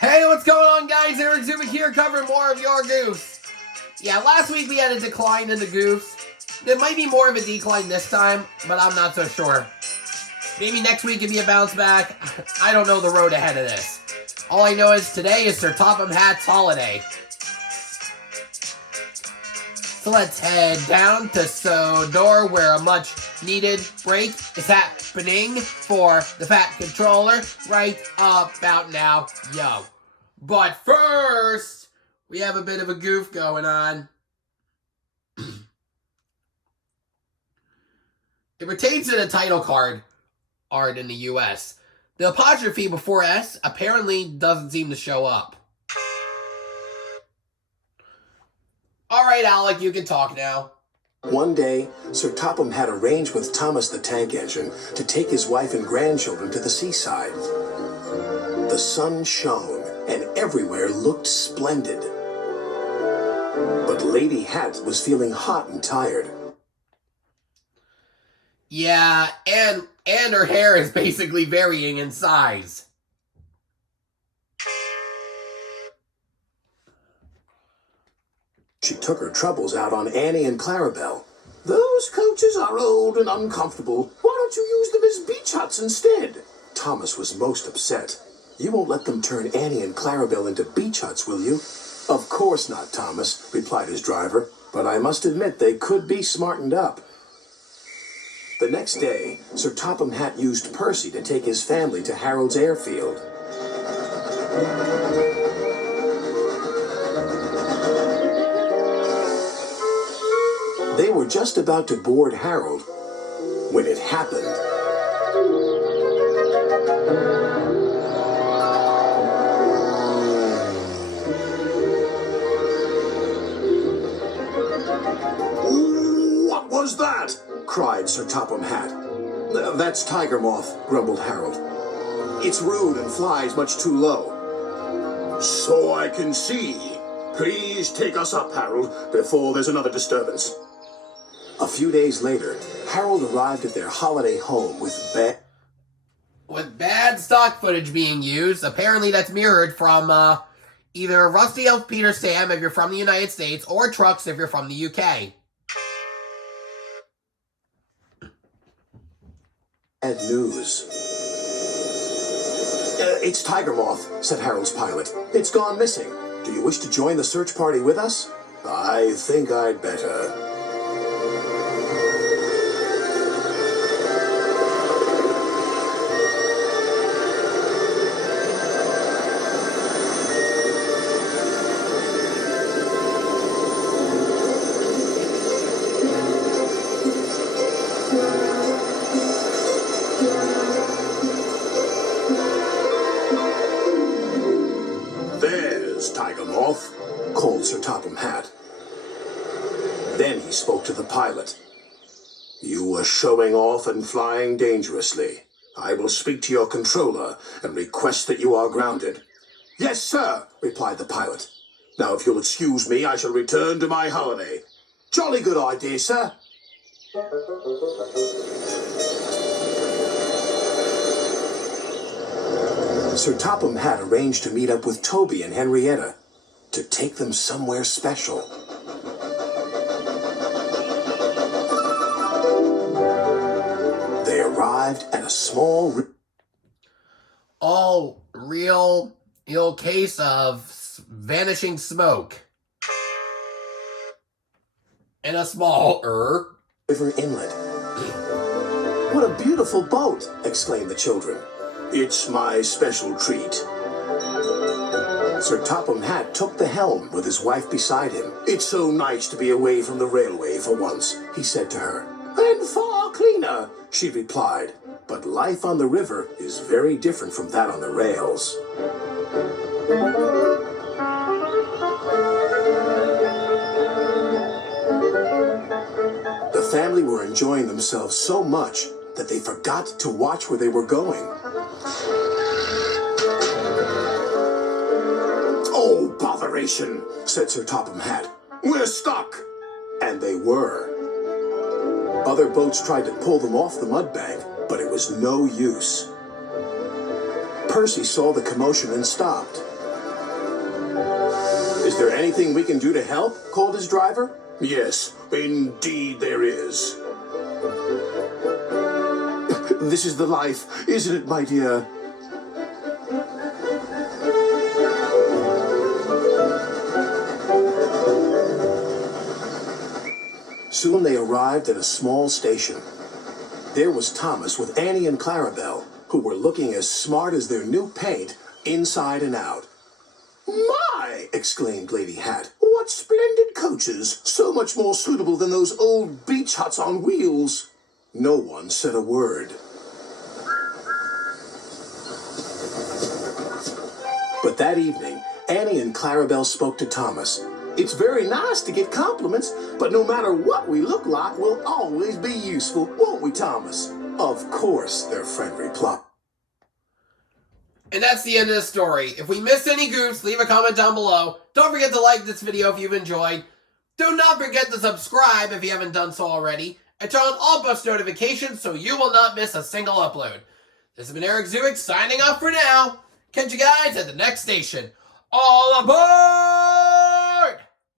Hey, what's going on, guys? Eric Zubik here, covering more of your Goofs. Yeah, last week we had a decline in the Goofs. There might be more of a decline this time, but I'm not so sure. Maybe next week could be a bounce back. I don't know the road ahead of this. All I know is today is Sir Topham Hatt's holiday. So let's head down to Sodor, where a much-needed break is happening for the Fat Controller right about now, yo. But first, we have a bit of a goof going on. It pertains to the title card art in the US. The apostrophe before S apparently doesn't seem to show up. Alright, Alec, you can talk now. One day, Sir Topham had arranged with Thomas the Tank Engine to take his wife and grandchildren to the seaside. The sun shone, and everywhere looked splendid. But Lady Hatt was feeling hot and tired. Yeah, and her hair is basically varying in size. She took her troubles out on Annie and Clarabelle. "Those coaches are old and uncomfortable. Why don't you use them as beach huts instead?" Thomas was most upset. "You won't let them turn Annie and Clarabelle into beach huts, will you?" "Of course not, Thomas," replied his driver. "But I must admit they could be smartened up." The next day, Sir Topham Hatt used Percy to take his family to Harold's airfield. They were just about to board Harold when it happened. "What was that?" cried Sir Topham Hatt. "That's tiger moth," grumbled Harold. "It's rude and flies much too low." "So I can see. Please take us up, Harold, before there's another disturbance." A few days later, Harold arrived at their holiday home with bad stock footage being used. Apparently that's mirrored from either Rusty Elf Peter Sam if you're from the United States, or Trucks if you're from the UK. bad news. "It's tiger moth," said Harold's pilot. "It's gone missing. Do you wish to join the search party with us?" "I think I'd better." "There's Tiger Moth," called Sir Topham Hatt. Then he spoke to the pilot. "You were showing off and flying dangerously. I will speak to your controller and request that you are grounded." "Yes, sir," replied the pilot. "Now, if you'll excuse me, I shall return to my holiday." "Jolly good idea, sir." Sir Topham Hatt arranged to meet up with Toby and Henrietta to take them somewhere special. They arrived at a small real case of vanishing smoke. In a small river inlet. "What a beautiful boat!" exclaimed the children. "It's my special treat." Sir Topham Hatt took the helm with his wife beside him. "It's so nice to be away from the railway for once," he said to her. "And far cleaner," she replied. "But life on the river is very different from that on the rails." The family were enjoying themselves so much that they forgot to watch where they were going. "Oh, botheration," said Sir Topham Hatt. "We're stuck." And they were. Other boats tried to pull them off the mudbank, but it was no use. Percy saw the commotion and stopped. Is there anything we can do to help? Called his driver. Yes, indeed there is. This is the life, isn't it, my dear? Soon they arrived at a small station. There was Thomas with Annie and Clarabelle, who were looking as smart as their new paint, inside and out. My! Exclaimed Lady Hatt. What splendid coaches! So much more suitable than those old beach huts on wheels. No one said a word. But that evening, Annie and Clarabelle spoke to Thomas. It's very nice to get compliments, but no matter what we look like, we'll always be useful, won't we, Thomas? Of course, their friend replied. And that's the end of the story. If we missed any goofs, leave a comment down below. Don't forget to like this video if you've enjoyed. Do not forget to subscribe if you haven't done so already. And turn on all post notifications so you will not miss a single upload. This has been Eric Zuick signing off for now. Catch you guys at the next station. All aboard!